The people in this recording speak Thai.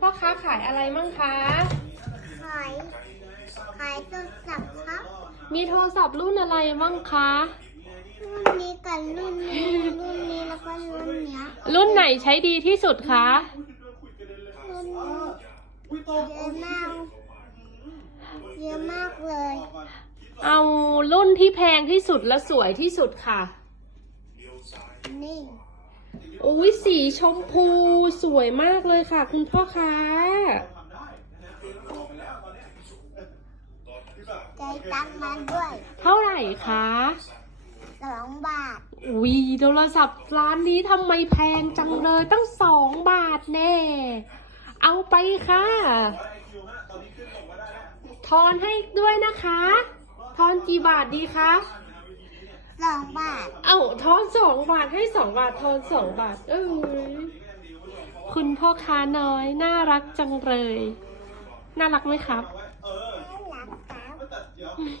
พ่อค้าขายอะไรมั่งคะ ขายขายโทรศัพท์ครับมีโทรศัพท์รุ่นอะไรมั่งคะ รุ่นนี้กับรุ่นนี้รุ่นนี้แล้วก็รุ่นเนี้ยรุ่นไหนใช้ดีที่สุดคะ รุ่นเยอะมากเยอะมากเลย เอารุ่นที่แพงที่สุดและสวยที่สุดค่ะ นี่ อุ้ยสีชมพูสวยมากเลยค่ะ คุณพ่อค้าใจตังมันด้วย เท่าไหร่คะสองบาท อุ้ยโทรศัพท์ร้านนี้ทำไมแพงจังเลยตั้งสองบาทแน่ เอาไปค่ะ ทอนให้ด้วยนะคะ ทอนกี่บาทดีคะ สองบาท เอาทอนสองบาทให้สองบาททอนสองบาท เอ้ยคุณพ่อค้าน้อย น่ารักจังเลย น่ารักไหมครับ น่ารักครับ